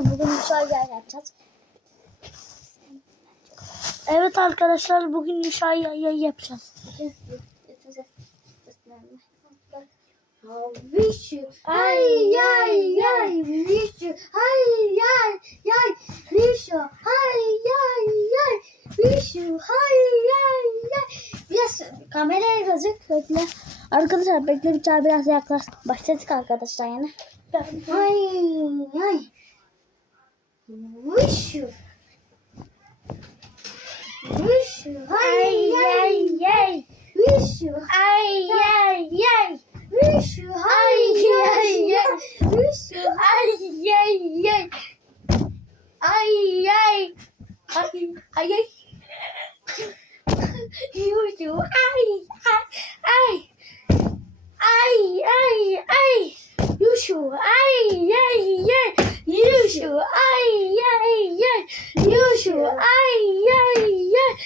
arkadaşlar bugün müşahede yapacağız. Evet arkadaşlar bugün müşahede yapacağız. Wish you, ay ay ay, wish you, ay ay ay, wish you, ay ay ay, wish you, ay ay ay. Biraz kameraya gözük bekle. Arkadaşlar bekle bir çay biraz yaklaş. Başladık arkadaşlar yani. Ay ay. Wish you. Wish you, ay ay ay, wish you, Ay ay ay. wish you, ay ay ay, wish you, Ay ay ay. Ay ay. Ay ay ay. wish you, ay Ay. Ay ay ay. Yushu, Ay ay ay. Yushu ay ay ay. Yushu ay ay ay.